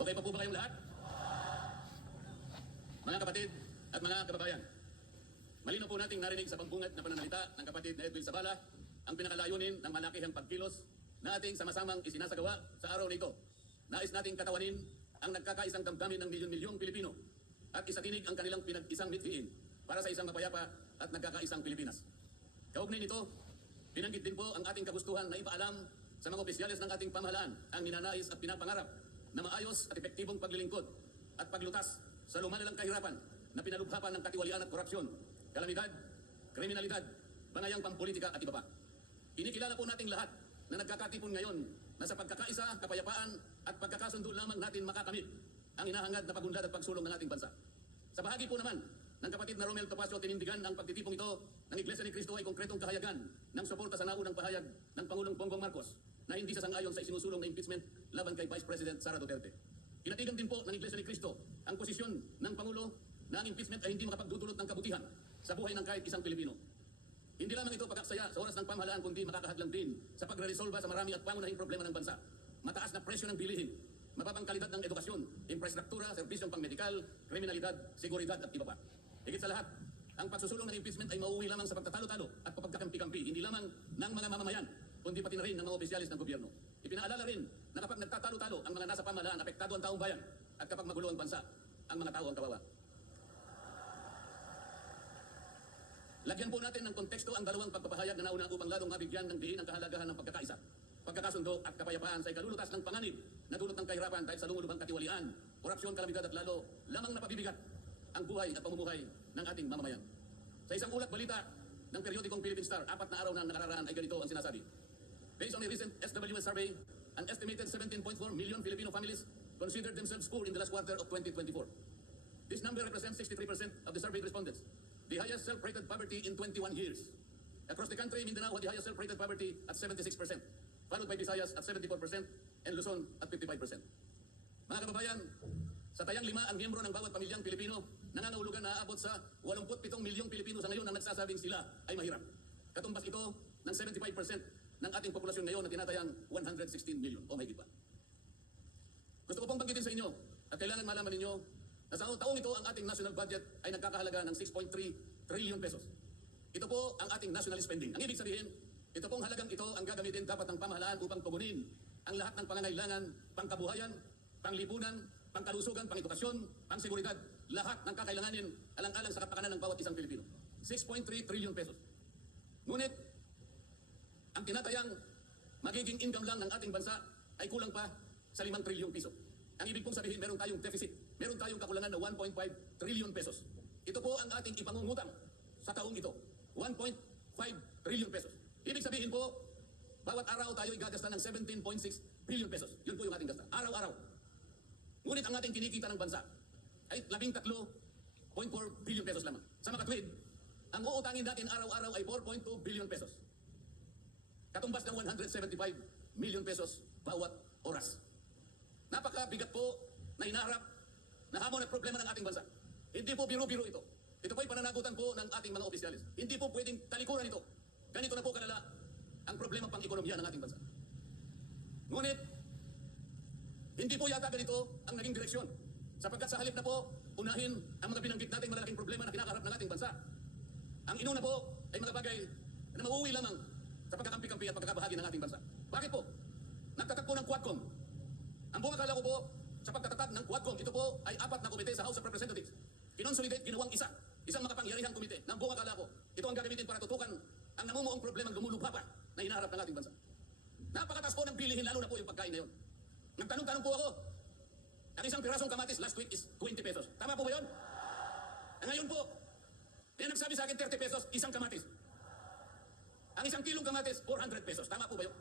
Okay pa po ba kayong lahat? Mga kapatid at mga kababayan, malinaw po nating narinig sa pambungad na pananalita ng kapatid na Edwin Zabala ang pinakalayunin ng malakihang pagkilos na ating sama-samang isinasagawa sa araw na ito. Nais nating katawanin ang nagkakaisang damdamin ng milyon-milyong Pilipino at isatinig ang kanilang pinag-isang mithiin para sa isang mapayapa at nagkakaisang Pilipinas. Kaugnay nito, binanggit din po ang ating kagustuhan na ipaalam sa mga opisyales ng ating pamahalaan ang ninanais at pinapangarap na maayos at epektibong paglilingkod at paglutas sa lumalalang kahirapan na pinalubhapan ng katiwalian at korupsyon, kalamidad, kriminalidad, bangayang pampolitika at iba pa. Inikilala po nating lahat na nagkakatipon ngayon na sa pagkakaisa, kapayapaan at pagkakasundo lamang natin makakamit ang inahangad na pagunlad at pagsulong ng ating bansa. Sa bahagi po naman ng kapatid na Romel Topacio, tinindigan ang pagtitipong ito ng Iglesia ni Cristo ay konkretong kahayagan ng suporta sa naunang pahayag ng Pangulong Bongbong Marcos na hindi sasang-ayon sa isinusulong na impeachment laban kay Vice President Sara Duterte. Kinatigan din po ng Iglesia ni Cristo ang posisyon ng Pangulo na ang impeachment ay hindi makapagdudulot ng kabutihan sa buhay ng kahit isang Pilipino. Hindi lamang ito pagkaksaya sa oras ng pamahalaan kundi makakahadlang din sa pagre-resolba sa marami at pangunahing problema ng bansa. Mataas na presyo ng bilihin, mababang kalidad ng edukasyon, infrastruktura, serbisyong pangmedikal, kriminalidad, seguridad at iba pa. Higit sa lahat, ang pagsusulong ng impeachment ay mauwi lamang sa pagtatalo-talo at pagkakampi-kampi, hindi lamang ng mga mamamayan, kundi pati na rin ng mga opisyalis ng gobyerno. Ipinaalala rin na kapag nagtatalo-talo ang mga nasa pamahalaan, apektado ang taong bayan, at kapag magulo ang bansa, ang mga tao ang kawawa. Lagyan po natin ng konteksto ang dalawang pagpapahayag na nauna upang lalong mabigyan ng diin ang kahalagahan ng pagkakaisa, pagkakasundo at kapayapaan sa ikalulutas ng panganib na dulot ng kahirapan dahil sa lumulubhang katiwalian, korupsyon, kalamidad at lalo lamang napabibigat ang buhay at pamumuhay ng ating mamamayan. Sa isang ulat balita ng periodikong Philippine Star, 4 na araw na nakararaan ay ganito ang sinasabi. Based on a recent SWS survey, an estimated 17.4 million Filipino families considered themselves poor in the last quarter of 2024. This number represents 63% of the surveyed respondents, the highest self-rated poverty in 21 years. Across the country, Mindanao had the highest self-rated poverty at 76%, followed by Visayas at 74% and Luzon at 55%. Mga kababayan, sa tayang 5 ang miyembro ng bawat pamilyang Pilipino, nangangahulugan na aabot sa 87 milyong Pilipino sa ngayon ang nagsasabing sila ay mahirap. Katumbas ito ng 75% ng ating populasyon ngayon na tinatayang 116 million o mahigit pa. Gusto ko pong banggitin sa inyo at kailangan malaman ninyo na sa taong ito ang ating national budget ay nagkakahalaga ng 6.3 trillion pesos. Ito po ang ating national spending. Ang ibig sabihin, ito pong halagang ito ang gagamitin dapat ng pamahalaan upang tugunin ang lahat ng pangangailangan, pangkabuhayan, panglipunan, pangkalusugan, pangedukasyon, pangseguridad, lahat ng kakailanganin alang-alang sa kapakanan ng bawat isang Pilipino. 6.3 trillion pesos. Ngunit, ang tinatayang magiging income lang ng ating bansa ay kulang pa sa 5 trillion piso. Ang ibig pong sabihin, meron tayong deficit, meron tayong kakulangan na 1.5 trillion pesos. Ito po ang ating ipangungutang sa taong ito, 1.5 trillion pesos. Ibig sabihin po, bawat araw tayo igagasta ng 17.6 billion pesos. Yun po yung ating gasta, araw-araw. Ngunit ang ating kinikita ng bansa ay 13.4 billion pesos lamang. Sa makatwid, ang uutangin natin araw-araw ay 4.2 billion pesos. Katumbas ng 175 million pesos bawat oras. Napakabigat po na hinaharap na hamon at problema ng ating bansa. Hindi po biro-biro ito. Ito po ay pananagutan po ng ating mga opisyalis. Hindi po pwedeng talikuran ito. Ganito na po kalala ang problema pang-ekonomiya ng ating bansa. Ngunit, hindi po yata ganito ang naging direksyon. Sapagkat sa halip na po, unahin ang mga binanggit nating malalaking problema na kinakaharap ng ating bansa. Ang inuna po ay mga bagay na mauuwi lamang sa pagkakampi-kampi at pagkakabahagi ng ating bansa. Bakit po? Nagtatag po ng Quadcom. Ang buong akala ko po sa pagtatatag ng Quadcom, ito po ay 4 na komite sa House of Representatives. Kinonsolidate, ginawang isang makapangyarihang komite ng buong akala ko. Ito ang gagamitin para tutukan ang namumuong problemang lumulubha pa na hinaharap ng ating bansa. Napakataas po ng bilihin, lalo na po yung pagkain na yun. Nagtanong-tanong po ako, ang isang pirasong kamatis last week is 20 pesos. Tama po ba yun? Ngayon po, nagsabi sa akin 30 pesos, isang kamatis. Ang isang kilong kamatis, 400 pesos. Tama po ba yun?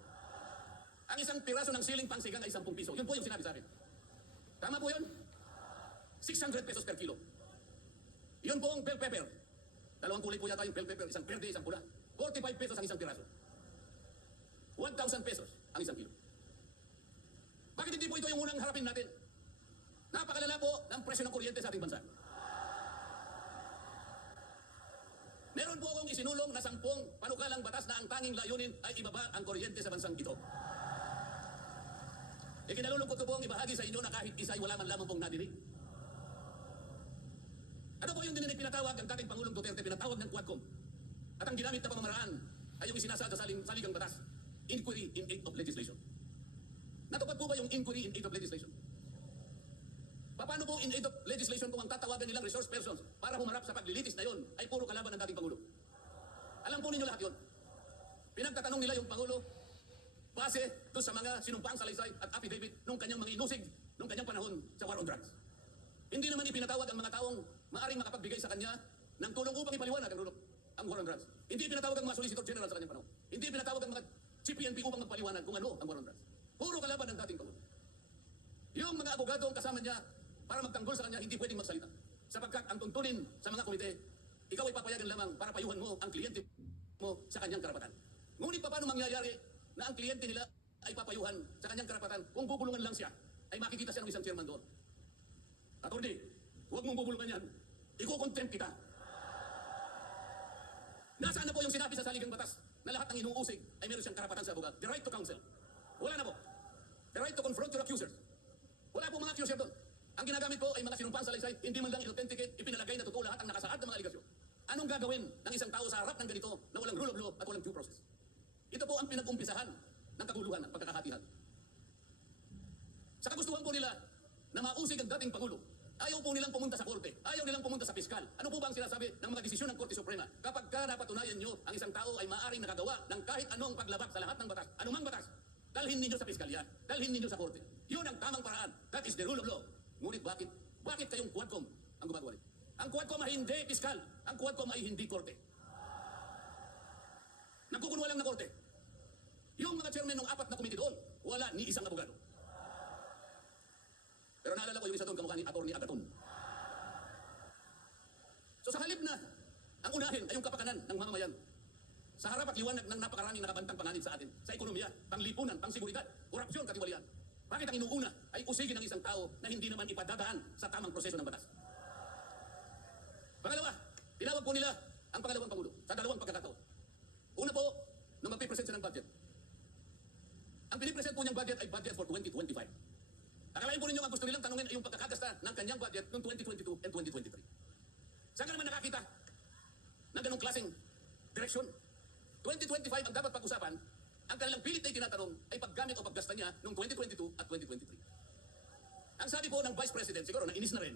Ang isang piraso ng siling pangsigang ay 10 piso. Yun po yung sinabi sa akin. Tama po yun? 600 pesos per kilo. Yun po ang bell pepper. Dalawang kulay po yata yung bell pepper. Isang verde, isang pula. 45 pesos ang isang piraso. 1,000 pesos ang isang kilo. Bakit hindi po ito yung unang harapin natin? Napakalala po ng presyo ng kuryente sa ating bansa. Meron po akong isinulong na 10 panukalang batas na ang tanging layunin ay ibaba ang kuryente sa bansang ito. Ikinalulungkot ko po ang ibahagi sa inyo na kahit isa ay wala man lamang pong nadinig. Ano po yung dininig pinatawag ang dating Pangulong Duterte, pinatawag ng Quadcom? At ang ginamit na pamamaraan ay yung isinasaad sa saligang batas, inquiry in aid of legislation. Natupad po ba yung inquiry in aid of legislation? Paano po in aid of legislation kung ang tatawagan nilang resource persons para humarap sa paglilitis na yon ay puro kalaban ng dating Pangulo? Alam po ninyo lahat yon. Pinagtatanong nila yung Pangulo base doon sa mga sinumpaang salaysay at affidavit nung kanyang mga inusig nung kanyang panahon sa war on drugs. Hindi naman ipinatawag ang mga taong maaring makapagbigay sa kanya ng tulong upang ipaliwanag ang war on drugs. Hindi pinatawag ang mga solicitor general sa kanyang panahon. Hindi pinatawag ang mga CPNP upang magpaliwanag kung ano ang war on drugs. Puro kalaban ng dating Pangulo. Yung mga abogado ang kasama niya para magtanggol sa kanya, hindi pwedeng magsalita. Sapagkat ang tuntunin sa mga komite, ikaw ay papayagan lamang para payuhan mo ang kliyente mo sa kanyang karapatan. Ngunit paano mangyayari na ang kliyente nila ay papayuhan sa kanyang karapatan kung bubulungan lang siya, ay makikita siya ng isang chairman doon. Attorney, huwag mong bubulungan yan. Iko-contempt kita. Nasaan na po yung sinabi sa saligang batas na lahat ng inuusig ay meron siyang karapatan sa abogado? The right to counsel. Wala na po. The right to confront your accusers. Wala po mga accuser doon. Ang ginagamit po ay mga sinumpang salaysay, hindi man lang in-authenticate, ipinalagay na totoo lahat ang nakasaad ng mga aligasyon. Anong gagawin ng isang tao sa harap ng ganito na walang rule of law at walang due process? Ito po ang pinag-umpisahan ng kaguluhan at pagkakahatihan. Sa kagustuhan po nila na mausig ang dating Pangulo, ayaw po nilang pumunta sa korte, ayaw nilang pumunta sa piskal. Ano po ba ang sinasabi ng mga desisyon ng Korte Suprema? Kapag napatunayan nyo ang isang tao ay maaaring nakagawa ng kahit anong paglabag sa lahat ng batas, anumang batas, dalhin ninyo sa piskalya, dalhin ninyo sa korte. Yun ang tamang paraan. That is the rule of law. Ngunit bakit kayong Quadcom ang gumagawa nito? Ang Quadcom ay hindi piskal. Ang Quadcom ay hindi korte. Nagkukunwa lang na korte. Yung mga chairman ng 4 na komite doon, wala ni isang abogado. Pero naalala ko yung isa doon kamukha ni Atty. Agaton. So sa halip na ang unahin ay yung kapakanan ng mamamayan, sa harap at liwanag ng napakaraming nakabantang panganib sa atin, sa ekonomiya, panglipunan, pangseguridad, korupsyon, katiwalian, bakit ang inuuna ay usigin ng isang tao na hindi naman ipadadaan sa tamang proseso ng batas? Pangalawa, tinawag po nila ang pangalawang Pangulo sa dalawang pagkakataon. Una po, nung magpipresent siya ng budget. Ang pinipresent po niyang budget ay budget for 2025. Akalain po ninyo ang gusto nilang tanungin ay yung pagkakagasta ng kanyang budget noong 2022 and 2023. Saan ka naman nakakita ng ganong klaseng direksyon? 2025 ang dapat pag-usapan, ang kanilang pilit na tinatanong ay paggamit o paggasta niya noong 2022 at 2023. Ang sabi po ng Vice President, siguro nainis na rin,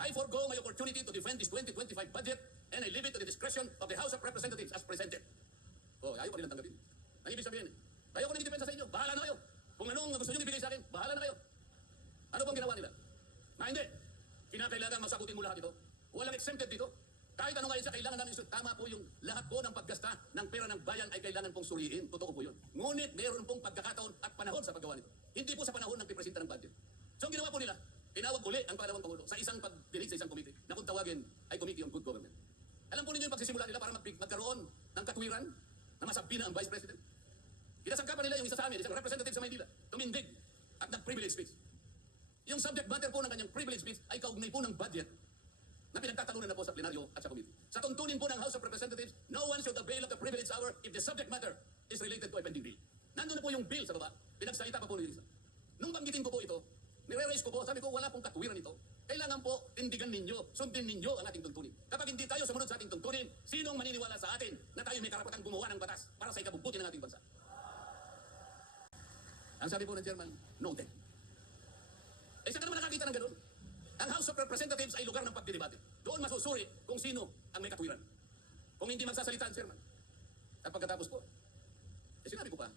I forgo my opportunity to defend this 2025 budget and I leave it to the discretion of the House of Representatives as presented. Oh, ayaw pa nilang tanggapin. Ang ibig sabihin, ayaw ko nagdepensa sa inyo, bahala na kayo. Kung anong gusto nyo ibigay sa akin, bahala na kayo. Ano bang ginawa nila? Na hindi. Kinakailangan masagutin mo lahat ito. Walang exempted dito. Kahit ano nga yun siya, kailangan namin isun. Tama po yung lahat po ng paggasta ng pera ng bayan ay kailangan pong suriin. Totoo po yun. Ngunit mayroon pong pagkakataon at panahon sa paggawa nito. Hindi po sa panahon ng pipresenta ng budget. So ang ginawa po nila, tinawag uli ang pangalawang Pangulo sa isang pagdinig sa isang komite na kung tawagin ay Committee on Good Government. Alam po ninyo yung pagsisimula nila para magkaroon ng katwiran na masabi na ang Vice President. Kinasangkapan nila yung isa sa amin, isang representative sa Maynila, tumindig at nag-privilege speech. Yung subject matter po ng kanyang privilege speech ay kaugnay po ng budget na pinagtatalunan na po sa plenaryo at sa committee. Sa tuntunin po ng House of Representatives, no one should avail of the privilege hour if the subject matter is related to a pending bill. Nandun na po yung bill sa baba, pinagsalita pa po ni Risa. Nung banggitin ko po ito, nire-raise ko po, sabi ko wala pong katwiran ito. Kailangan po tindigan ninyo, sundin ninyo ang ating tuntunin. Kapag hindi tayo sumunod sa ating tuntunin, sinong maniniwala sa atin na tayo may karapatang gumawa ng batas para sa ikabubuti ng ating bansa? Ang sabi po ng chairman, noted. Eh saan ka naman nakakita ng ganun? Ang House of Representatives ay lugar ng pagdidebate. Doon masusuri kung sino ang may katwiran. Kung hindi magsasalita ang chairman. At pagkatapos po, sinabi ko pa,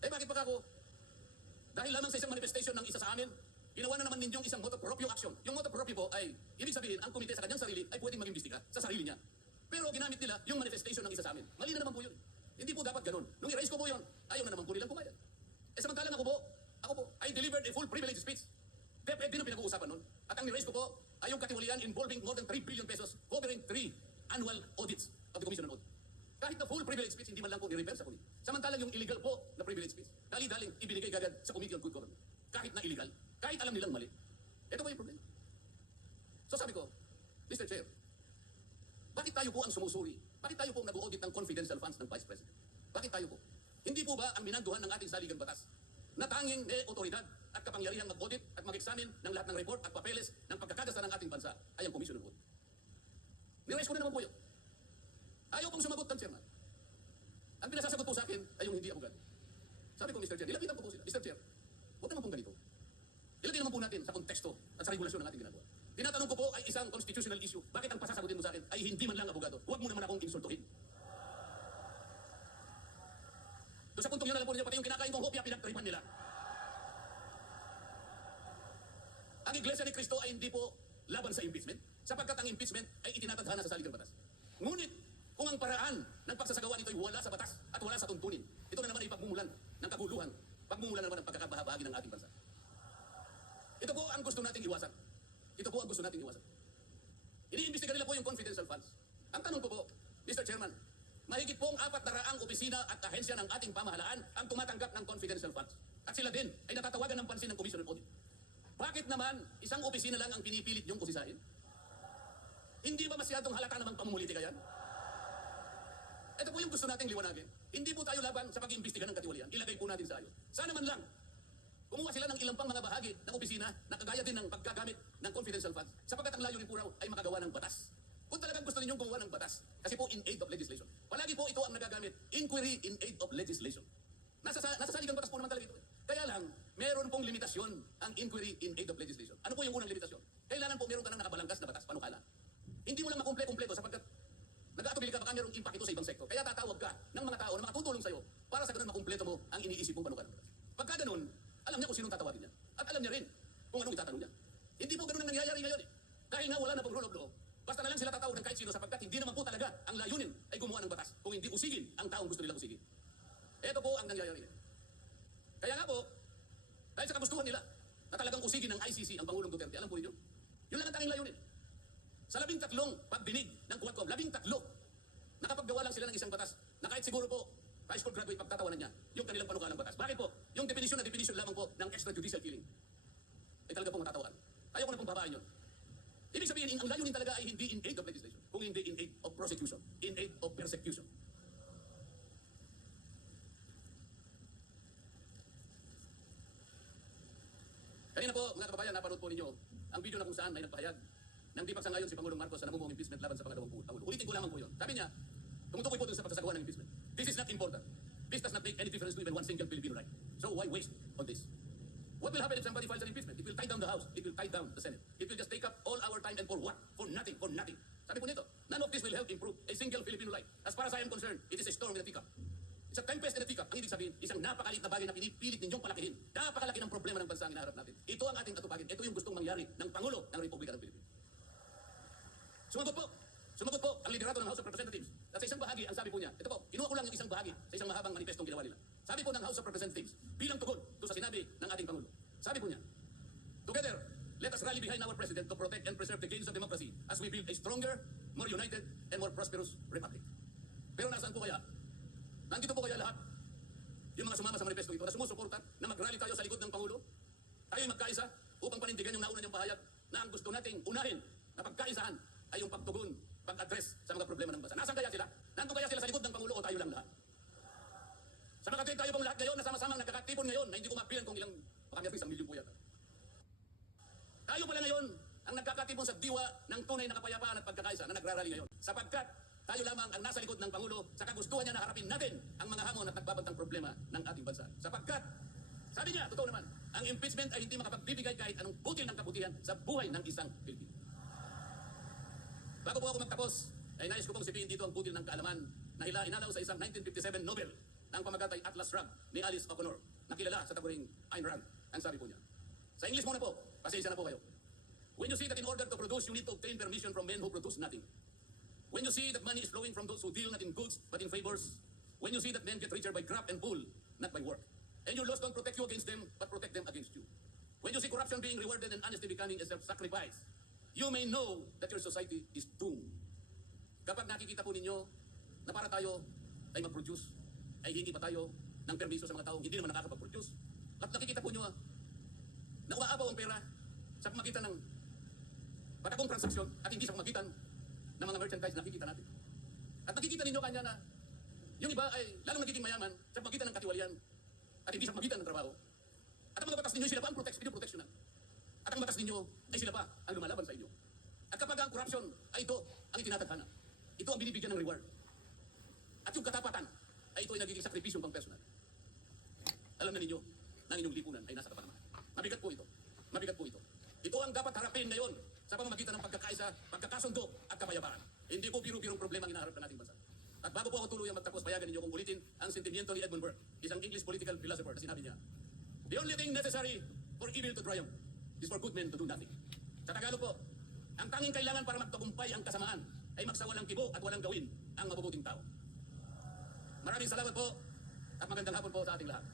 bakit pa ako? Dahil lamang sa isang manifestation ng isa sa amin, ginawa na naman ninyong isang motu proprio action. Yung motu proprio po ay, ibig sabihin, ang komite sa kanyang sarili ay pwedeng mag-imbestiga sa sarili niya. Pero ginamit nila yung manifestation ng isa sa amin. Mali na naman po yun. Hindi po dapat ganun. Nung i-raise ko po yun, ayaw na naman po nilang pumayag. Samantalang ako po, I delivered a full privilege speech. DepEd din ang pinag-uusapan nun. At ang ni-raise ko po ay yung katiwalian involving more than 3 billion pesos covering 3 annual audits of the Commission on Audit. Kahit na full privilege speech, hindi man lang po ni-repair sa committee. Samantalang yung illegal po na privilege speech, dali-daling ibinigay agad sa Committee on Good Government. Kahit na illegal, kahit alam nilang mali. Ito po yung problema. So sabi ko, Mr. Chair, bakit tayo po ang sumusuri? Bakit tayo po nag-audit ng confidential funds ng Vice President? Bakit tayo po? Hindi po ba ang minanduhan ng ating saligang batas na tanging may otoridad at kapangyarihang mag-audit at mag-examine ng lahat ng report at papeles ng pagkakagasa ng ating bansa ay ang Commission on Audit. Niraise ko na naman po yun. Ayaw pong sumagot ng chairman. Ang pinasasagot po sa akin ay yung hindi abogado. Sabi ko, Mr. Chair, nilapitan ko po sila. Mr. Chair, huwag naman pong ganito. Ilagay naman po natin sa konteksto at sa regulasyon ng ating ginagawa. Tinatanong ko po ay isang constitutional issue. Bakit ang pasasagutin mo sa akin ay hindi man lang abogado? Huwag mo naman akong insultuhin. Doon sa puntong yun na lang po ninyo, pati yung kinakain kong hopya, pinagtripan nila. Ang Iglesia ni Cristo ay hindi po laban sa impeachment, sapagkat ang impeachment ay itinatadhana sa saligang batas. Ngunit, kung ang paraan ng pagsasagawa nito ay wala sa batas at wala sa tuntunin, ito na naman ay pagmumulan ng kaguluhan, pagmumulan na naman ng pagkakabahagi ng ating bansa. Ito po ang gusto nating iwasan. Ito po ang gusto nating iwasan. Iniimbestiga nila po yung confidential funds. Ang tanong ko po, Mr. Chairman, mahigit pong 400 opisina at ahensya ng ating pamahalaan ang tumatanggap ng confidential funds. At sila din ay natatawagan ng pansin ng Commission on Audit. Bakit naman isang opisina lang ang pinipilit niyong kusisain? Hindi ba masyadong halata namang pamumulitika yan? Ito po yung gusto nating liwanagin. Hindi po tayo laban sa pag-iimbestiga ng katiwalian. Ilagay po natin sa ayos. Sana man lang, kumuha sila ng ilang pang mga bahagi ng opisina na kagaya din ng paggagamit ng confidential funds sapagkat ang layunin po raw ay makagawa ng batas. Kung talagang gusto ninyong gumawa ng batas, kasi po in aid of legislation. Palagi po ito ang nagagamit, inquiry in aid of legislation. Nasa saligang batas po naman talaga ito. Kaya lang, meron pong limitasyon ang inquiry in aid of legislation. Ano po yung unang limitasyon? Kailangan po meron ka ng nakabalangkas na batas, panukala. Hindi mo lang makumple-kumpleto sapagkat nag-aatubili ka baka merong impact ito sa ibang sektor. Kaya tatawag ka ng mga tao na makatutulong sa'yo para sa ganun makumpleto mo ang iniisip mong panukala. Pagka ganun, alam niya kung sinong tatawagin niya. At alam niya rin kung anong itatanong niya. Hindi po ganun ang nangyayari ngayon eh. Dahil nga wala na pong rule of law, basta na lang sila tatawag ng kahit sino sapagkat hindi naman po talaga ang layunin ay gumawa ng batas kung hindi usigin ang taong gusto nilang usigin. Ito po ang nangyayari. Kaya nga po, dahil sa kagustuhan nila na talagang usigin ng ICC ang Pangulong Duterte, alam po ninyo, yun lang ang tanging layunin. Sa 13 pagdinig ng Quadcom, 13, nakapaggawa lang sila ng isang batas na kahit siguro po high school graduate pagtatawanan niya yung kanilang panukalang batas. Bakit po? Yung definition na definition lamang po ng extrajudicial killing. Ay talaga pong matatawaan. Ayaw ko na pong babae yun. Ibig sabihin, ang layunin talaga ay hindi in aid of legislation, kung hindi in aid of prosecution, in aid of persecution. Kanina po, mga kababayan, napanood po ninyo ang video na kung saan may nagpahayag ng di pagsangayon si Pangulong Marcos sa namumuong impeachment laban sa pangalawang Pangulo. Ulitin ko lamang po yun. Sabi niya, tumutukoy po dun sa pagsasagawa ng impeachment. This is not important. This does not make any difference to even one single Filipino right. So why waste on this? What will happen if somebody files an impeachment? It will tie down the House. It will tie down the Senate. It will just take up all our time and for what? For nothing. For nothing. Sabi po nito, none of this will help improve a single Filipino life. As far as I am concerned, it is a storm in a teacup. It's a tempest in a teacup. Ang ibig sabihin, isang napakalit na bagay na pinipilit ninyong palakihin. Napakalaki ng problema ng bansa ang hinaharap natin. Ito ang ating atupagin. Ito yung gustong mangyari ng Pangulo ng Republika ng Pilipinas. Sumagot po. Sumagot po ang liderato ng House of Representatives. At sa isang bahagi, ang sabi po niya, ito po, kinuha ko lang yung isang bahagi sa isang mahabang manifestong ginawa nila. Sabi po ng House of Representatives, bilang tugon doon sa sinabi ng ating Pangulo. Sabi po niya, together, let us rally behind our President to protect and preserve the gains of democracy as we build a stronger, more united, and more prosperous republic. Pero nasaan po kaya? Nandito po kaya lahat yung mga sumama sa manifesto ito na sumusuporta na mag-rally tayo sa likod ng Pangulo? Tayo'y magkaisa upang panindigan yung nauna niyang pahayag na ang gusto nating unahin na pagkaisahan ay yung pagtugon, pag-address sa mga problema ng bansa. Nasaan kaya sila? Nandito kaya sila sa likod ng Pangulo o tayo lang lahat? Sa mga tayo pong lahat ngayon na sama-samang nagkakatipon ngayon na hindi ko mapilan kung ilang, baka may isang milyon po yata. Tayo pala ngayon ang nagkakatipon sa diwa ng tunay na kapayapaan at pagkakaisa na nagrarally ngayon. Sapagkat tayo lamang ang nasa likod ng Pangulo sa kagustuhan niya na harapin natin ang mga hamon at nagbabantang problema ng ating bansa. Sapagkat, sabi niya, totoo naman, ang impeachment ay hindi makapagbibigay kahit anong butil ng kabutihan sa buhay ng isang Pilipino. Bago po ako magtapos, ay nais ko pong sabihin dito ang butil ng kaalaman na inalaw sa isang 1957 Nobel ng pamagatay Atlas Shrugged ni Alice O'Connor na kilala sa taguring Ayn Rand. Ang sabi po niya, sa English muna po, pasensya na po kayo. When you see that in order to produce, you need to obtain permission from men who produce nothing. When you see that money is flowing from those who deal not in goods but in favors. When you see that men get richer by graft and bull, not by work. And your laws don't protect you against them, but protect them against you. When you see corruption being rewarded and honesty becoming a self-sacrifice, you may know that your society is doomed. Kapag nakikita po ninyo na para tayo ay mag-produce, ay hindi pa tayo ng permiso sa mga tao, hindi naman nakakapag-produce. At nakikita po nyo na umaapaw ang pera sa pamagitan ng patagong transaksyon at hindi sa pamagitan ng mga merchandise na nakikita natin. At nakikita ninyo kanya na yung iba ay lalong nagiging mayaman sa pamagitan ng katiwalian at hindi sa pamagitan ng trabaho. ninyo ay sila pa ang lumalaban sa inyo. At kapag ang corruption ay ito ang itinatadhana, ito ang binibigyan ng reward. At yung katapatan ay ito ay nagiging sakripisyong pang personal. Alam na ninyo na ang inyong lipunan ay nasa kapanaman. Mabigat po ito. Mabigat po ito. Ito ang dapat harapin ngayon sa pamamagitan ng pagkakaisa, pagkakasundo at kapayapaan. Hindi po biro-birong problema ang inaharap ng ating bansa. At bago po ako tuluyang magtapos, payagan ninyo kong ulitin ang sentimiento ni Edmund Burke, isang English political philosopher na sinabi niya, "The only thing necessary for evil to triumph is for good men to do nothing." Sa Tagalog po, ang tanging kailangan para magtagumpay ang kasamaan ay magsawalang kibo at walang gawin ang mabubuting tao. Maraming salamat po at magandang hapon po sa ating lahat.